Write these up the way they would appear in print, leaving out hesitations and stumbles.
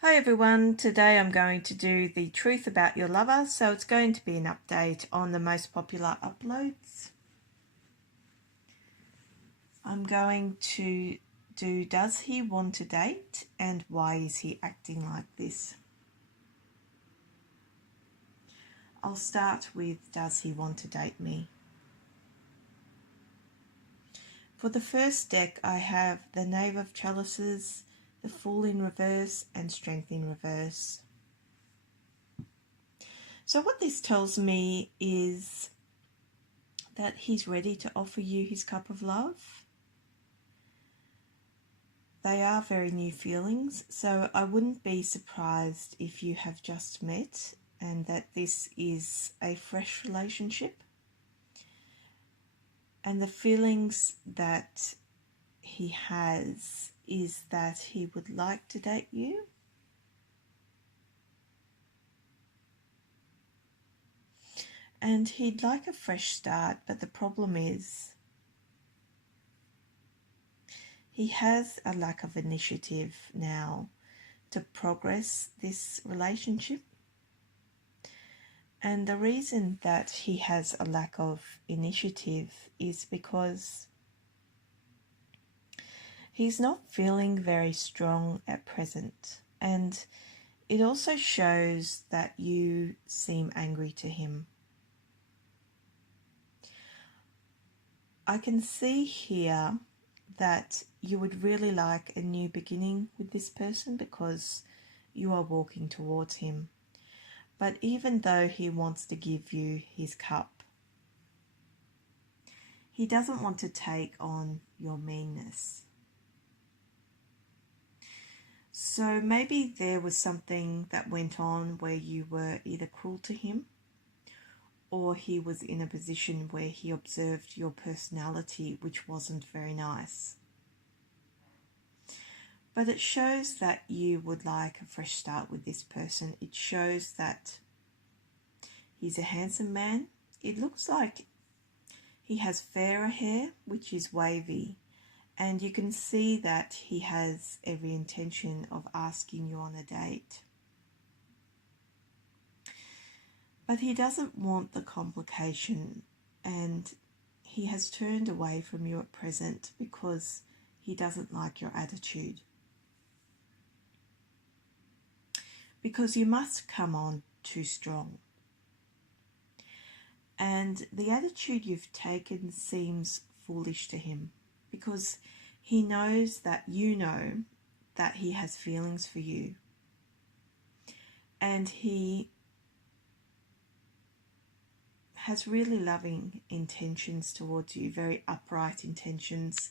Hi everyone, today I'm going to do the truth about your lover, so it's going to be an update on the most popular uploads. I'm going to do does he want to date and why is he acting like this? I'll start with does he want to date me? For the first deck I have the Knave of Chalices, the Fool in reverse and Strength in reverse. So what this tells me is that he's ready to offer you his cup of love. They are very new feelings, so I wouldn't be surprised if you have just met and that this is a fresh relationship. And the feelings that he has is that he would like to date you. And he'd like a fresh start, but the problem is he has a lack of initiative now to progress this relationship. And the reason that he has a lack of initiative is because he's not feeling very strong at present. And it also shows that you seem angry to him. I can see here that you would really like a new beginning with this person because you are walking towards him. But even though he wants to give you his cup, he doesn't want to take on your meanness. So maybe there was something that went on where you were either cruel to him or he was in a position where he observed your personality, which wasn't very nice. But it shows that you would like a fresh start with this person. It shows that he's a handsome man. It looks like he has fairer hair, which is wavy. And you can see that he has every intention of asking you on a date. But he doesn't want the complication, and he has turned away from you at present because he doesn't like your attitude. Because you must come on too strong. And the attitude you've taken seems foolish to him because he knows that you know that he has feelings for you. And he has really loving intentions towards you, very upright intentions.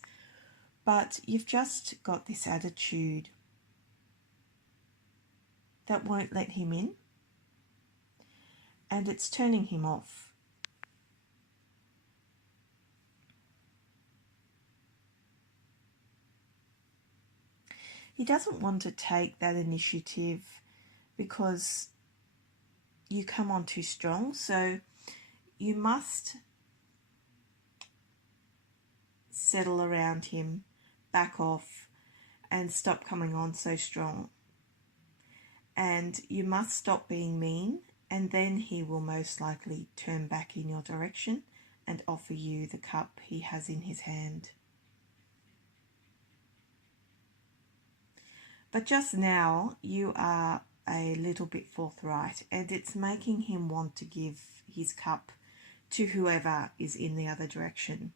But you've just got this attitude that won't let him in, and it's turning him off. He doesn't want to take that initiative because you come on too strong, so you must settle around him, back off, and stop coming on so strong. And you must stop being mean, and then he will most likely turn back in your direction and offer you the cup he has in his hand. But just now you are a little bit forthright, and it's making him want to give his cup to whoever is in the other direction.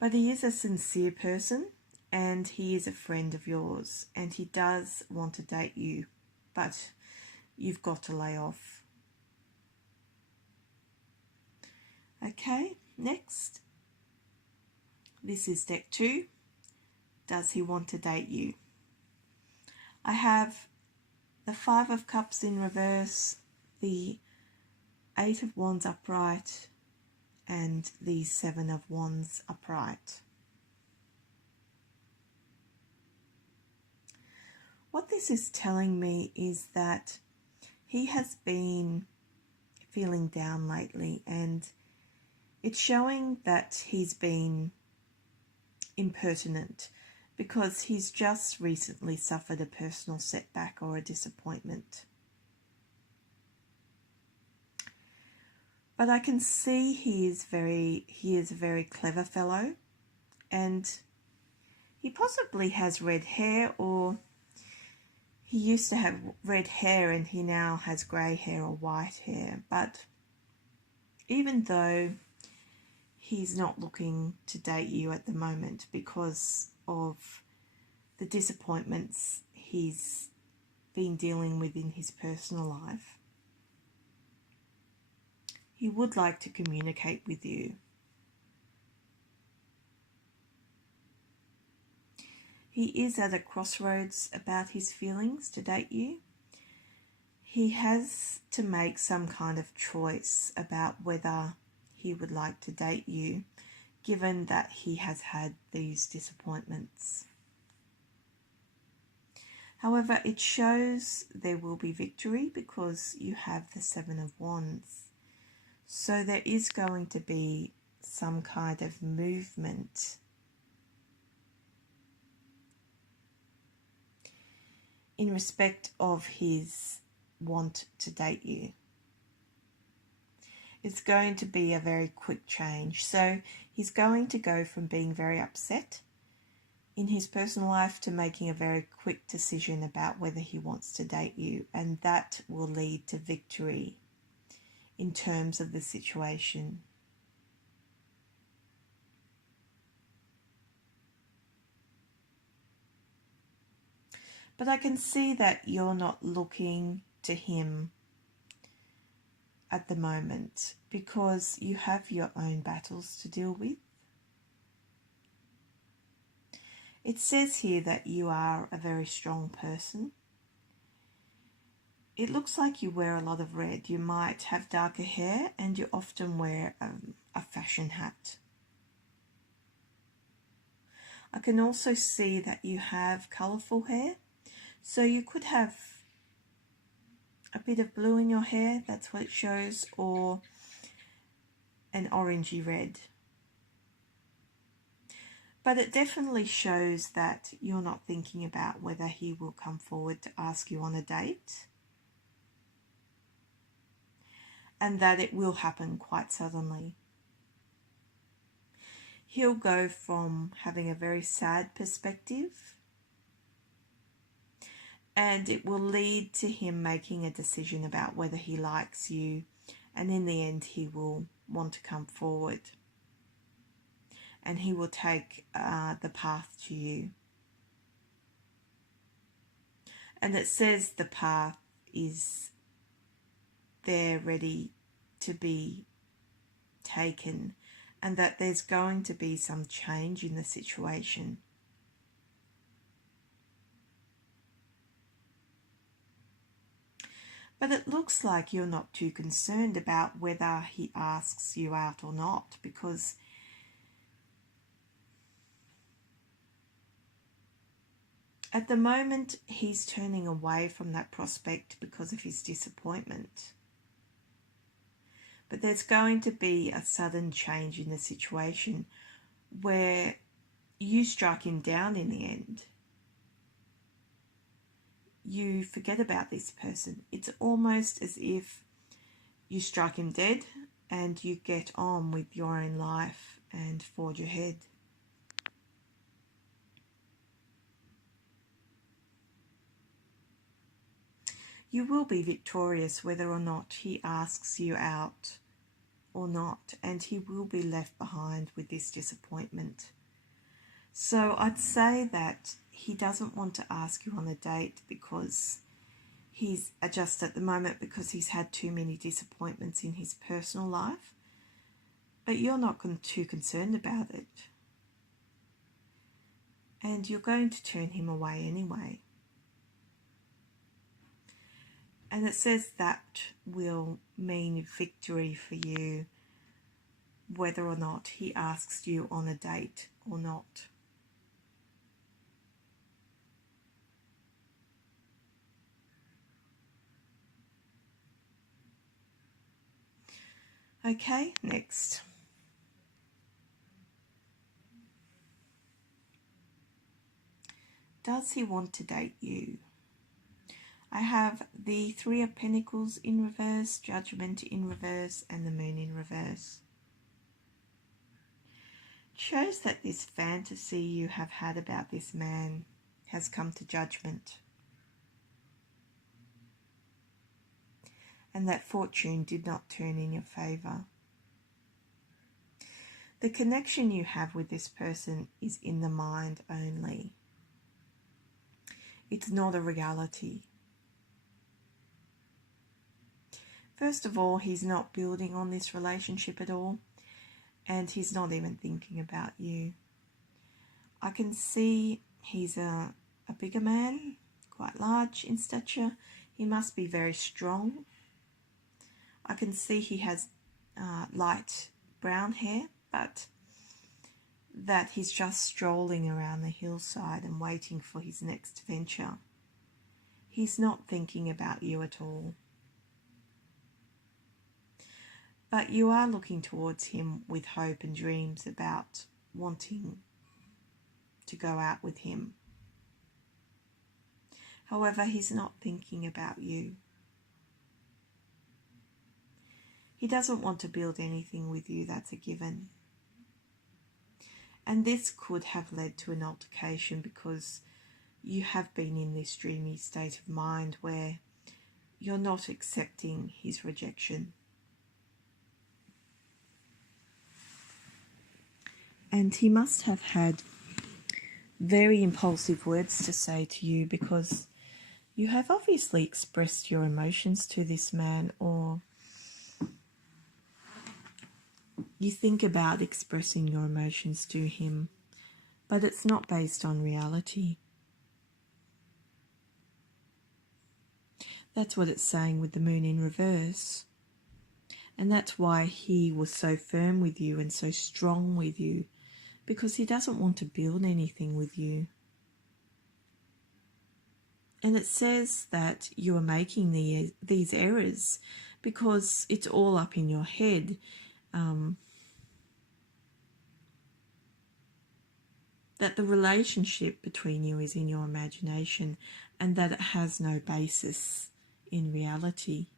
But he is a sincere person, and he is a friend of yours, and he does want to date you, but you've got to lay off. Okay, next. This is deck 2. Does he want to date you? I have the 5 of Cups in reverse, the 8 of Wands upright, and the 7 of Wands upright. What this is telling me is that he has been feeling down lately, and it's showing that he's been impertinent. because he's just recently suffered a personal setback or a disappointment. But I can see he is a very clever fellow, and he possibly has red hair, or he used to have red hair and he now has grey hair or white hair. But even though he's not looking to date you at the moment because of the disappointments he's been dealing with in his personal life, he would like to communicate with you. He is at a crossroads about his feelings to date you. He has to make some kind of choice about whether he would like to date you, given that he has had these disappointments. However, it shows there will be victory because you have the Seven of Wands. So there is going to be some kind of movement in respect of his want to date you. It's going to be a very quick change. So he's going to go from being very upset in his personal life to making a very quick decision about whether he wants to date you, and that will lead to victory in terms of the situation. But I can see that you're not looking to him at the moment because you have your own battles to deal with. It says here that you are a very strong person. It looks like you wear a lot of red. You might have darker hair and you often wear a fashion hat. I can also see that you have colourful hair. So you could have a bit of blue in your hair, that's what it shows, or an orangey red. But it definitely shows that you're not thinking about whether he will come forward to ask you on a date, and that it will happen quite suddenly. He'll go from having a very sad perspective, and it will lead to him making a decision about whether he likes you, and in the end he will want to come forward and he will take the path to you. And it says the path is there ready to be taken, and that there's going to be some change in the situation. But it looks like you're not too concerned about whether he asks you out or not, because at the moment he's turning away from that prospect because of his disappointment. But there's going to be a sudden change in the situation where you strike him down in the end. You forget about this person. It's almost as if you strike him dead and you get on with your own life and forge ahead. You will be victorious whether or not he asks you out or not, and he will be left behind with this disappointment. So I'd say that he doesn't want to ask you on a date because he's just at the moment because he's had too many disappointments in his personal life, but you're not too concerned about it, and you're going to turn him away anyway. And it says that will mean victory for you whether or not he asks you on a date or not. Okay, next. Does he want to date you? I have the Three of Pentacles in reverse, Judgment in reverse, and the Moon in reverse. It shows that this fantasy you have had about this man has come to judgment. And that fortune did not turn in your favour. The connection you have with this person is in the mind only. It's not a reality. First of all, he's not building on this relationship at all, and he's not even thinking about you. I can see he's a bigger man, quite large in stature. He must be very strong. I can see he has light brown hair, but that he's just strolling around the hillside and waiting for his next venture. He's not thinking about you at all. But you are looking towards him with hope and dreams about wanting to go out with him. However, he's not thinking about you. He doesn't want to build anything with you, that's a given. And this could have led to an altercation because you have been in this dreamy state of mind where you're not accepting his rejection. And he must have had very impulsive words to say to you because you have obviously expressed your emotions to this man, or you think about expressing your emotions to him, but it's not based on reality. That's what it's saying with the Moon in reverse. And that's why he was so firm with you and so strong with you, because he doesn't want to build anything with you. And it says that you are making these errors because it's all up in your head. That the relationship between you is in your imagination and that it has no basis in reality.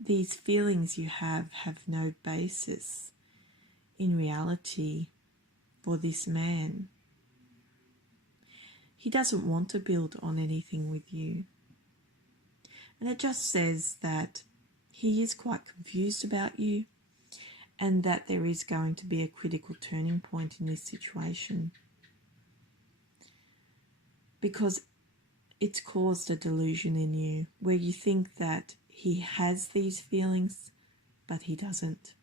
These feelings you have no basis in reality for this man. He doesn't want to build on anything with you. And it just says that he is quite confused about you and that there is going to be a critical turning point in this situation because it's caused a delusion in you where you think that he has these feelings, but he doesn't.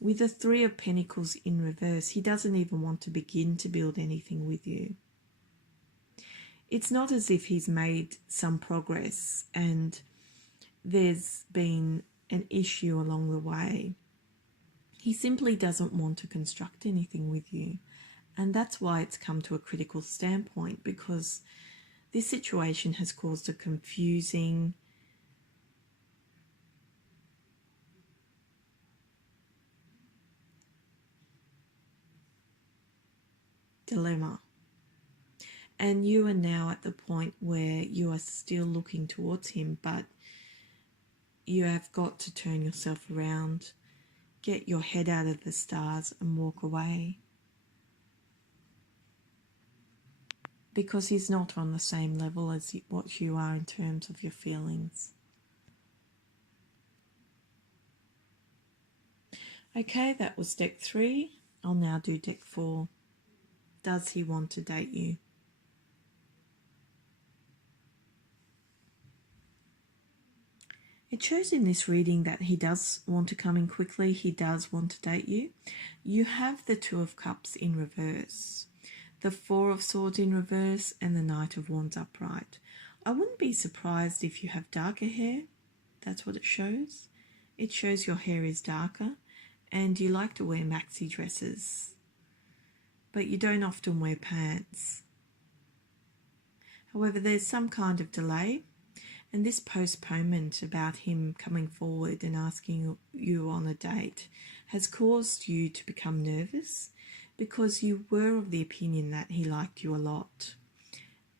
With the Three of Pentacles in reverse, he doesn't even want to begin to build anything with you. It's not as if he's made some progress and there's been an issue along the way. He simply doesn't want to construct anything with you. And that's why it's come to a critical standpoint, because this situation has caused a confusing dilemma. And you are now at the point where you are still looking towards him, but you have got to turn yourself around, get your head out of the stars and walk away. Because he's not on the same level as what you are in terms of your feelings. Okay, that was deck 3. I'll now do deck 4. Does he want to date you? It shows in this reading that he does want to come in quickly. He does want to date you. You have the Two of Cups in reverse, the Four of Swords in reverse, and the Knight of Wands upright. I wouldn't be surprised if you have darker hair. That's what it shows. It shows your hair is darker and you like to wear maxi dresses, but you don't often wear pants. However, there's some kind of delay. And this postponement about him coming forward and asking you on a date has caused you to become nervous because you were of the opinion that he liked you a lot.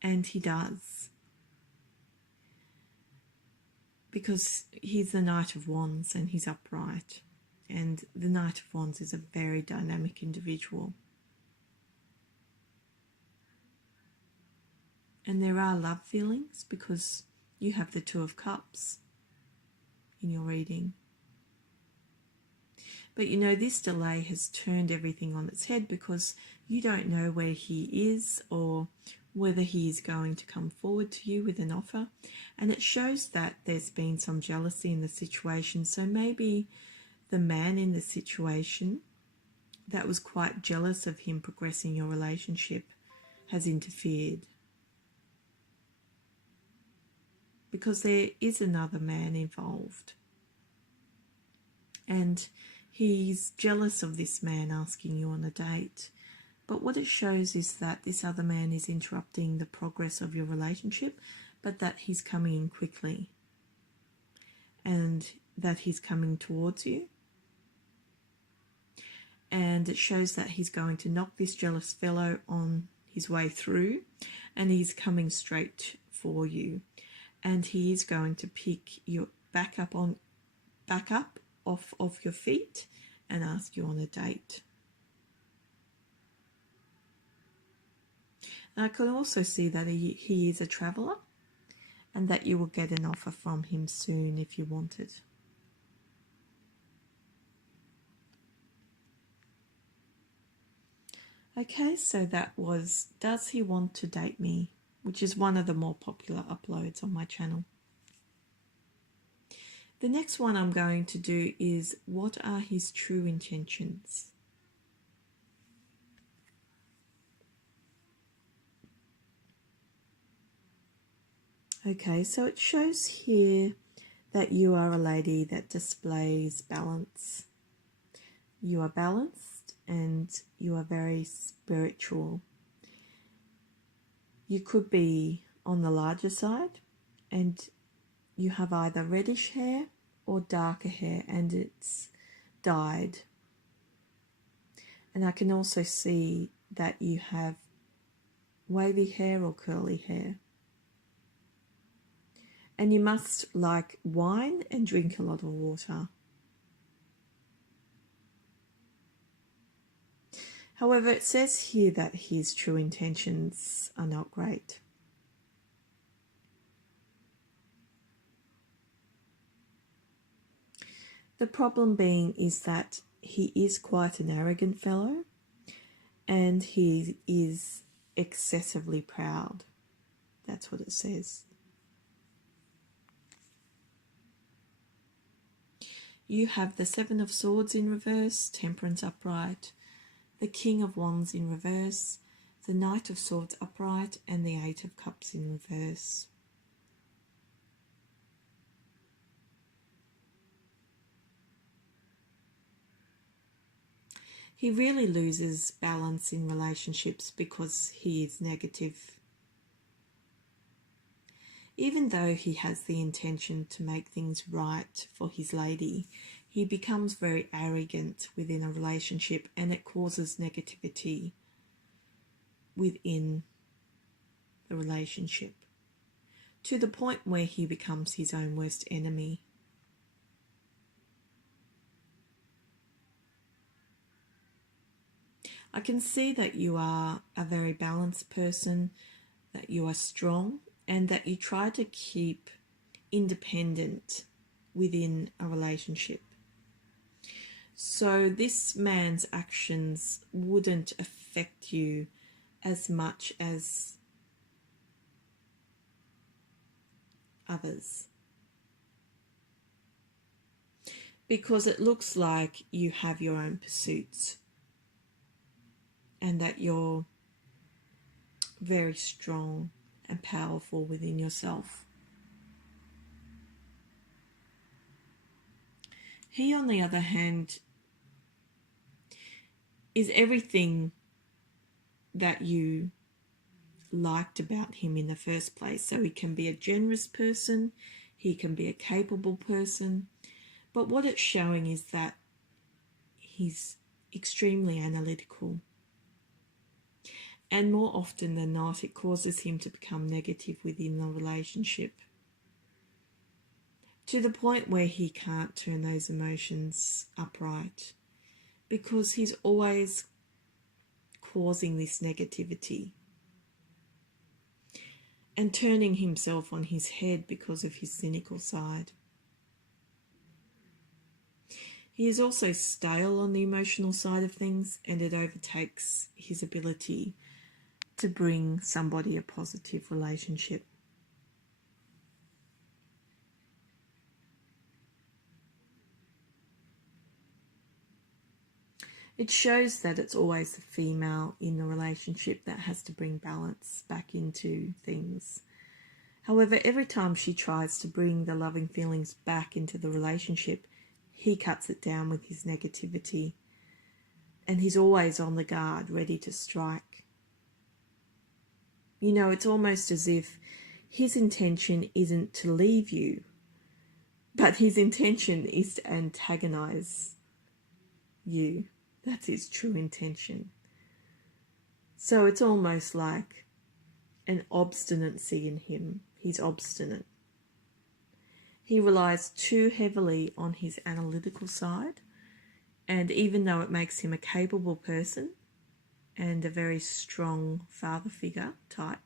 And he does. Because he's the Knight of Wands and he's upright. And the Knight of Wands is a very dynamic individual. And there are love feelings because you have the Two of Cups in your reading. But you know, this delay has turned everything on its head because you don't know where he is or whether he is going to come forward to you with an offer. And it shows that there's been some jealousy in the situation. So maybe the man in the situation that was quite jealous of him progressing your relationship has interfered. Because there is another man involved. And he's jealous of this man asking you on a date. But what it shows is that this other man is interrupting the progress of your relationship, but that he's coming in quickly. And that he's coming towards you. And it shows that he's going to knock this jealous fellow on his way through. And he's coming straight for you. And he is going to pick you back up off your feet and ask you on a date. And I could also see that he is a traveller and that you will get an offer from him soon if you want it. Okay, so that was Does He Want to Date Me? Which is one of the more popular uploads on my channel. The next one I'm going to do is What are his true intentions? Okay, so it shows here that you are a lady that displays balance. You are balanced and you are very spiritual. You could be on the larger side and you have either reddish hair or darker hair and it's dyed. And I can also see that you have wavy hair or curly hair. And you must like wine and drink a lot of water. However, it says here that his true intentions are not great. The problem being is that he is quite an arrogant fellow and he is excessively proud. That's what it says. You have the Seven of Swords in reverse, Temperance upright, the King of Wands in reverse, the Knight of Swords upright, and the Eight of Cups in reverse. He really loses balance in relationships because he is negative. Even though he has the intention to make things right for his lady, he becomes very arrogant within a relationship and it causes negativity within the relationship to the point where he becomes his own worst enemy. I can see that you are a very balanced person, that you are strong, and that you try to keep independent within a relationship. So this man's actions wouldn't affect you as much as others. Because it looks like you have your own pursuits and that you're very strong and powerful within yourself. He, on the other hand, is everything that you liked about him in the first place. So he can be a generous person, he can be a capable person, but what it's showing is that he's extremely analytical. And more often than not, it causes him to become negative within the relationship, to the point where he can't turn those emotions upright, because he's always causing this negativity and turning himself on his head because of his cynical side. He is also stale on the emotional side of things, and it overtakes his ability to bring somebody a positive relationship. It shows that it's always the female in the relationship that has to bring balance back into things. However, every time she tries to bring the loving feelings back into the relationship, he cuts it down with his negativity, and he's always on the guard, ready to strike. You know, it's almost as if his intention isn't to leave you, but his intention is to antagonize you. That's his true intention. So it's almost like an obstinacy in him. He's obstinate. He relies too heavily on his analytical side, and even though it makes him a capable person and a very strong father figure type,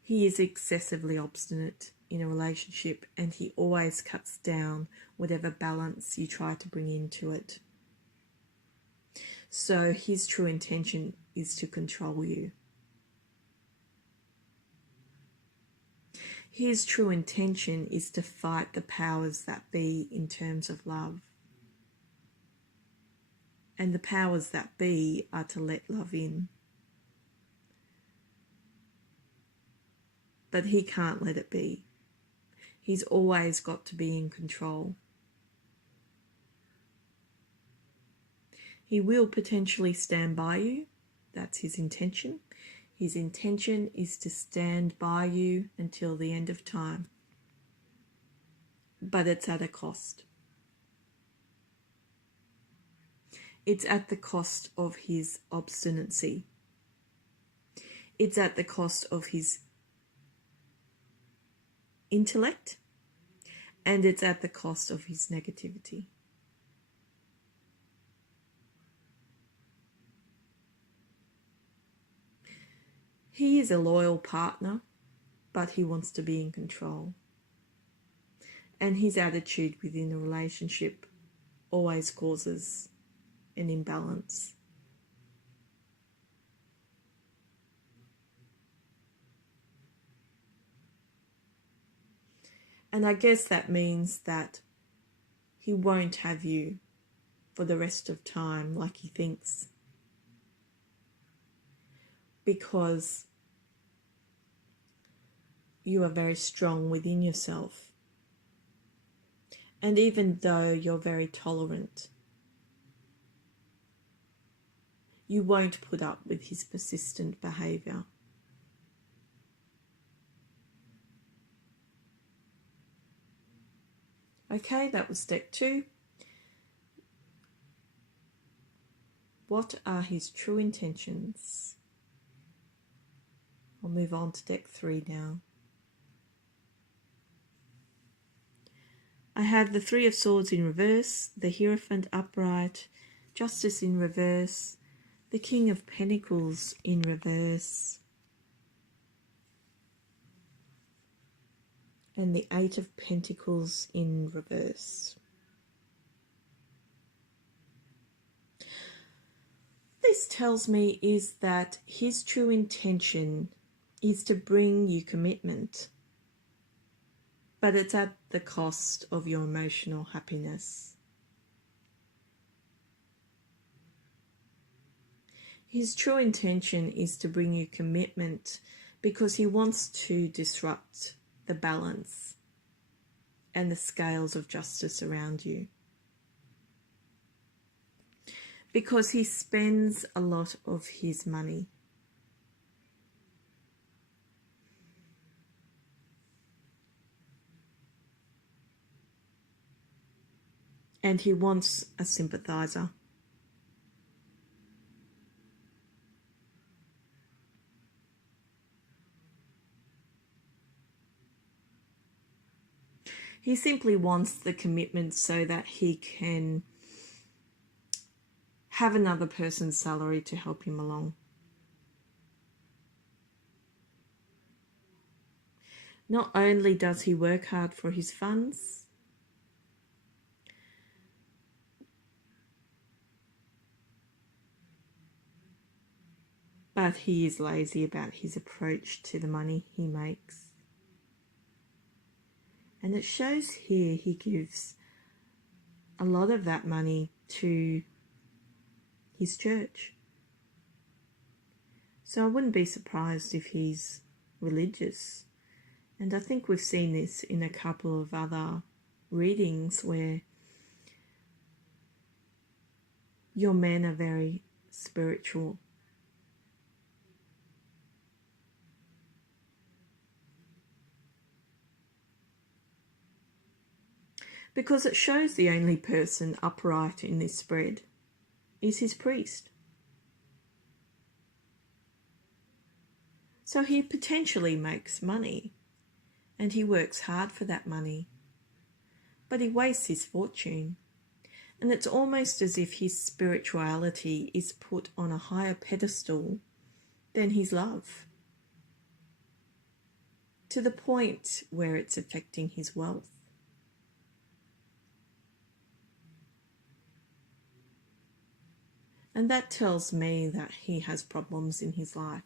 he is excessively obstinate in a relationship, and he always cuts down whatever balance you try to bring into it. So his true intention is to control you. His true intention is to fight the powers that be in terms of love. And the powers that be are to let love in. But he can't let it be. He's always got to be in control. He will potentially stand by you. That's his intention. His intention is to stand by you until the end of time. But it's at a cost. It's at the cost of his obstinacy. It's at the cost of his intellect, and it's at the cost of his negativity. He is a loyal partner, but he wants to be in control. And his attitude within a relationship always causes an imbalance. And I guess that means that he won't have you for the rest of time like he thinks, because you are very strong within yourself. And even though you're very tolerant, you won't put up with his persistent behaviour. Okay, that was deck 2. What are his true intentions? I'll move on to deck 3 now. I have the 3 of Swords in reverse, the Hierophant upright, Justice in reverse, the King of Pentacles in reverse, and the 8 of Pentacles in reverse. This tells me is that his true intention is to bring you commitment, but it's at the cost of your emotional happiness. His true intention is to bring you commitment because he wants to disrupt the balance and the scales of justice around you. Because he spends a lot of his money. and he wants a sympathizer. He simply wants the commitment so that he can have another person's salary to help him along. Not only does he work hard for his funds, but he is lazy about his approach to the money he makes. And it shows here he gives a lot of that money to his church. So I wouldn't be surprised if he's religious. And I think we've seen this in a couple of other readings where your men are very spiritual. Because it shows the only person upright in this spread is his priest. So he potentially makes money and he works hard for that money, but he wastes his fortune. And it's almost as if his spirituality is put on a higher pedestal than his love, to the point where it's affecting his wealth. And that tells me that he has problems in his life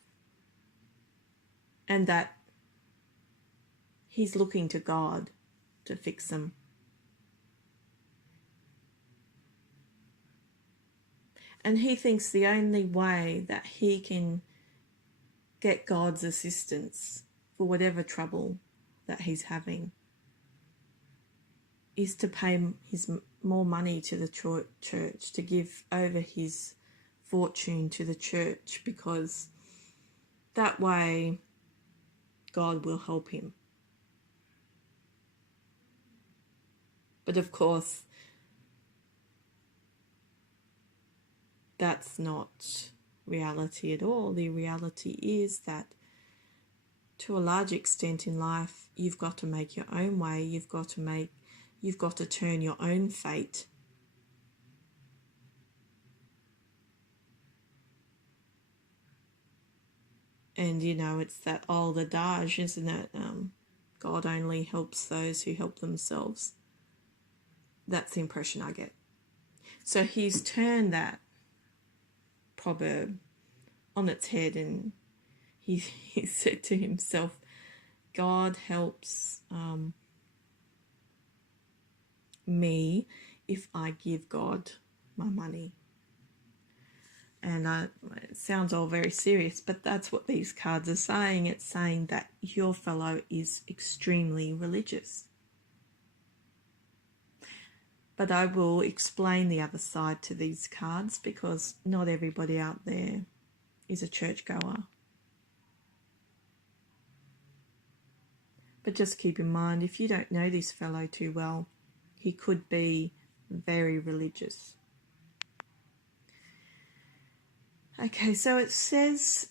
and that he's looking to God to fix them. And he thinks the only way that he can get God's assistance for whatever trouble that he's having is to pay more money to the church, to give over his fortune to the church, because that way God will help him. But of course, that's not reality at all. The reality is that to a large extent in life, you've got to make your own way. You've got to turn your own fate. And, it's that old adage, isn't it? God only helps those who help themselves. That's the impression I get. So he's turned that proverb on its head, and he said to himself, God helps me if I give God my money. And it sounds all very serious, but that's what these cards are saying. It's saying that your fellow is extremely religious. But I will explain the other side to these cards, because not everybody out there is a churchgoer. But just keep in mind, if you don't know this fellow too well, he could be very religious. Okay, so it says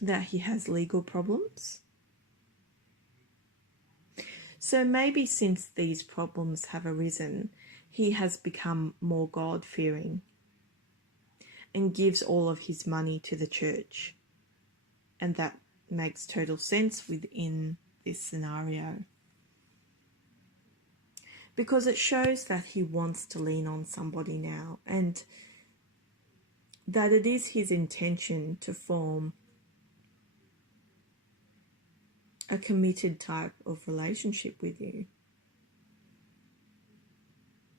that he has legal problems. So maybe since these problems have arisen, he has become more God-fearing and gives all of his money to the church. And that makes total sense within this scenario, because it shows that he wants to lean on somebody now, and that it is his intention to form a committed type of relationship with you.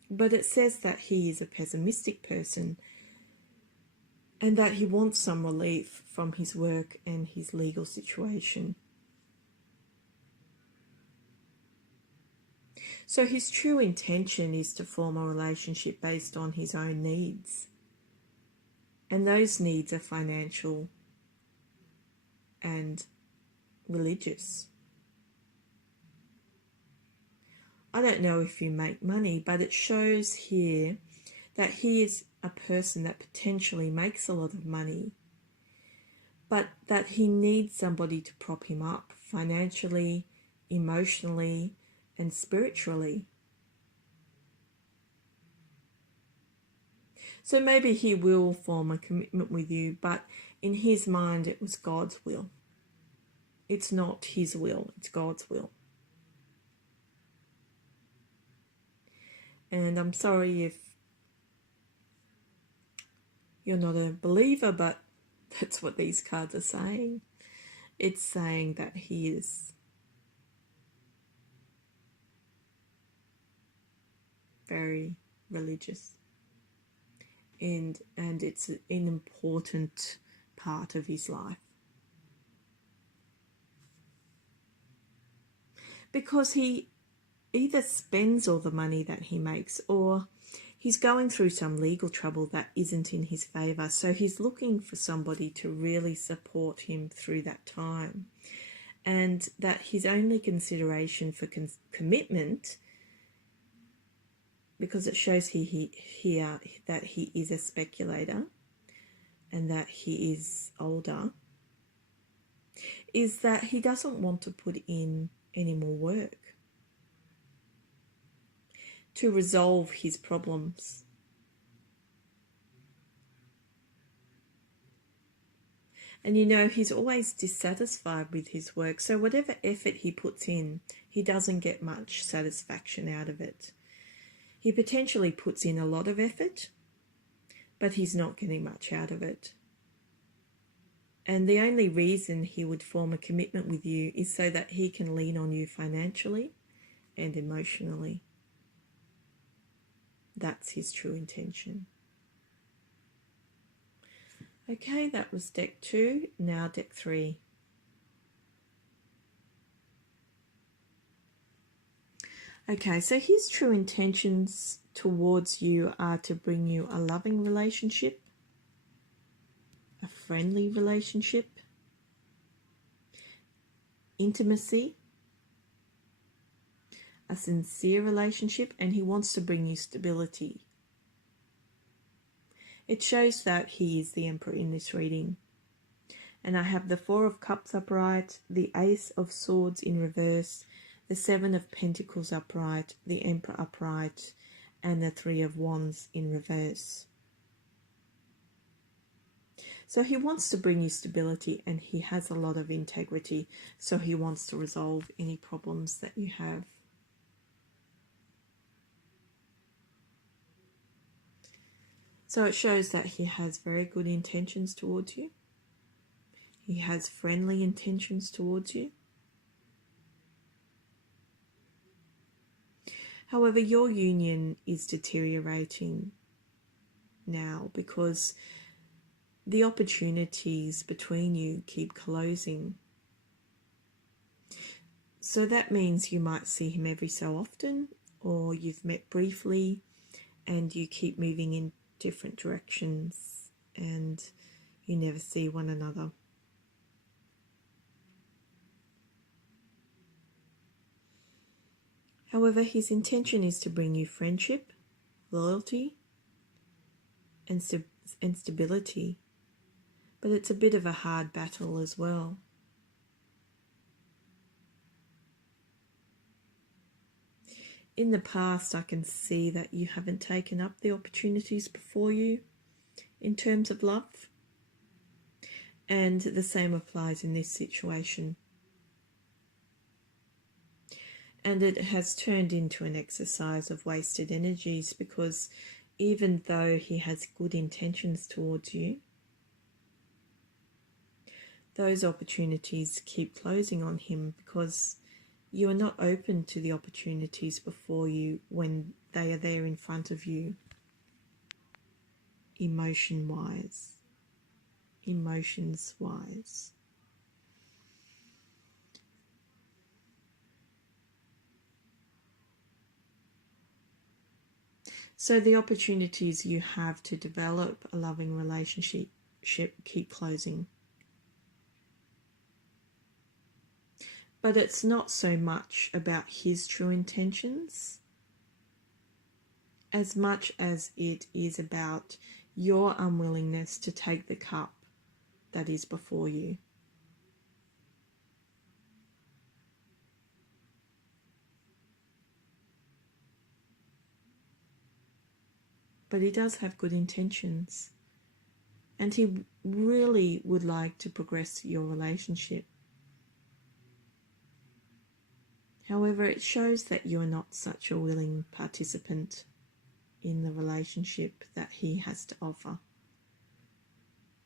But it says that he is a pessimistic person and that he wants some relief from his work and his legal situation. So his true intention is to form a relationship based on his own needs. And those needs are financial and religious. I don't know if you make money, but it shows here that he is a person that potentially makes a lot of money, but that he needs somebody to prop him up financially, emotionally, and spiritually. So maybe he will form a commitment with you, but in his mind it was God's will. It's not his will, it's God's will. And I'm sorry if you're not a believer, but that's what these cards are saying. It's saying that he is very religious, and it's an important part of his life. Because he either spends all the money that he makes, or he's going through some legal trouble that isn't in his favour. So he's looking for somebody to really support him through that time. And that his only consideration for commitment, because it shows here that he is a speculator and that he is older, is that he doesn't want to put in any more work to resolve his problems. And you know, he's always dissatisfied with his work. So whatever effort he puts in, he doesn't get much satisfaction out of it. He potentially puts in a lot of effort, but he's not getting much out of it. And the only reason he would form a commitment with you is so that he can lean on you financially and emotionally. That's his true intention. Okay, that was deck 2. Now deck 3. Okay, so his true intentions towards you are to bring you a loving relationship, a friendly relationship, intimacy, a sincere relationship, and he wants to bring you stability. It shows that he is the Emperor in this reading. And I have the 4 of Cups upright, the Ace of Swords in reverse, the 7 of Pentacles upright, the Emperor upright, and the 3 of Wands in reverse. So he wants to bring you stability, and he has a lot of integrity. So he wants to resolve any problems that you have. So it shows that he has very good intentions towards you. He has friendly intentions towards you. However, your union is deteriorating now because the opportunities between you keep closing. So that means you might see him every so often, or you've met briefly and you keep moving in different directions and you never see one another. However, his intention is to bring you friendship, loyalty, and stability. But it's a bit of a hard battle as well. In the past, I can see that you haven't taken up the opportunities before you in terms of love. And the same applies in this situation. And it has turned into an exercise of wasted energies, because even though he has good intentions towards you, those opportunities keep closing on him because you are not open to the opportunities before you when they are there in front of you, emotions-wise. So the opportunities you have to develop a loving relationship keep closing. But it's not so much about his true intentions as much as it is about your unwillingness to take the cup that is before you. But he does have good intentions, and he really would like to progress your relationship. However, it shows that you're not such a willing participant in the relationship that he has to offer.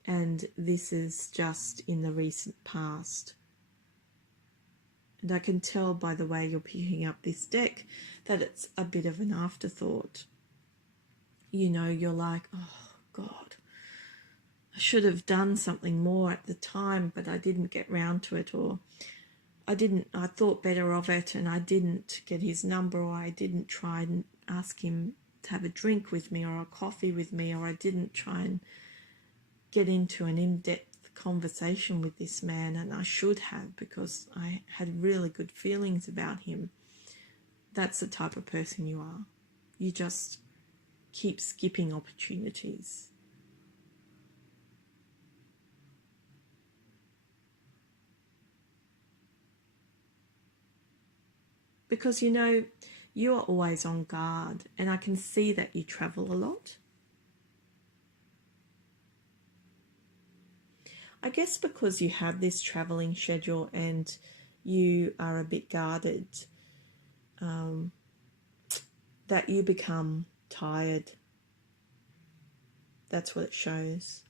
And this is just in the recent past. And I can tell by the way you're picking up this deck that it's a bit of an afterthought. You know, you're like, oh God, I should have done something more at the time, but I didn't get round to it, or I thought better of it and I didn't get his number, or I didn't try and ask him to have a drink with me or a coffee with me, or I didn't try and get into an in-depth conversation with this man, and I should have, because I had really good feelings about him. That's the type of person you are. You just keep skipping opportunities. Because, you know, you are always on guard, and I can see that you travel a lot. I guess because you have this travelling schedule and you are a bit guarded, that you become tired. That's what it shows.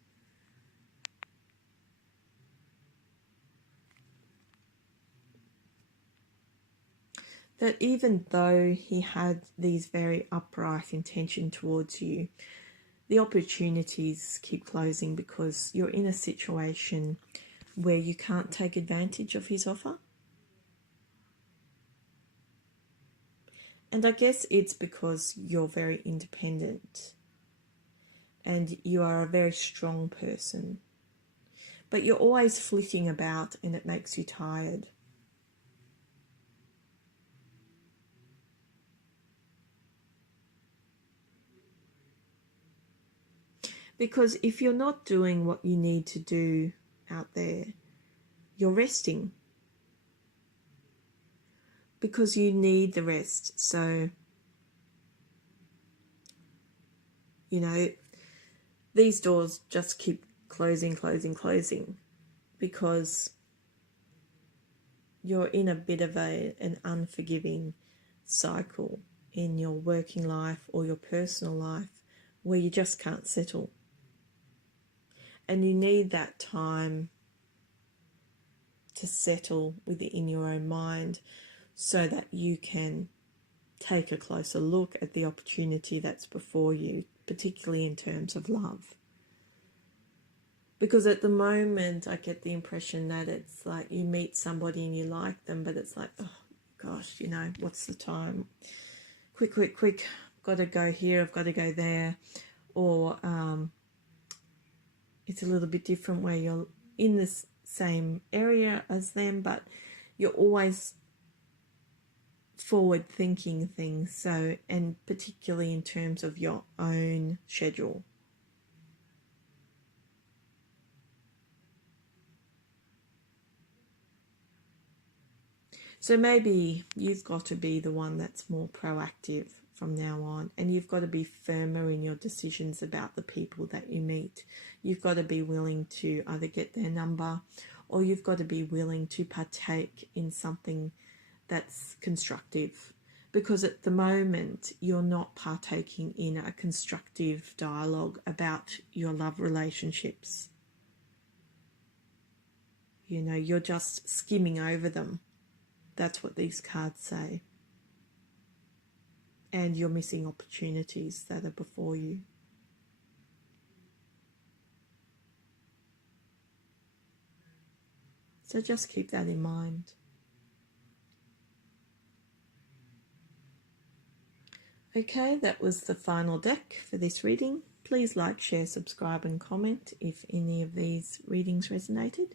That even though he had these very upright intention towards you, the opportunities keep closing because you're in a situation where you can't take advantage of his offer. And I guess it's because you're very independent and you are a very strong person. But you're always flitting about and it makes you tired. Because if you're not doing what you need to do out there, you're resting. Because you need the rest. So, you know, these doors just keep closing, because you're in a bit of an unforgiving cycle in your working life or your personal life where you just can't settle. And you need that time to settle within your own mind so that you can take a closer look at the opportunity that's before you, particularly in terms of love. Because at the moment, I get the impression that it's like you meet somebody and you like them, but it's like, oh gosh, you know, what's the time? Quick, got to go here, I've got to go there. Or it's a little bit different where you're in the same area as them, but you're always forward thinking things. So, and particularly in terms of your own schedule. So maybe you've got to be the one that's more proactive from now on, and you've got to be firmer in your decisions about the people that you meet. You've got to be willing to either get their number, or you've got to be willing to partake in something that's constructive. Because at the moment, you're not partaking in a constructive dialogue about your love relationships. You know, you're just skimming over them. That's what these cards say. And you're missing opportunities that are before you. So just keep that in mind. Okay, that was the final deck for this reading. Please like, share, subscribe and comment if any of these readings resonated.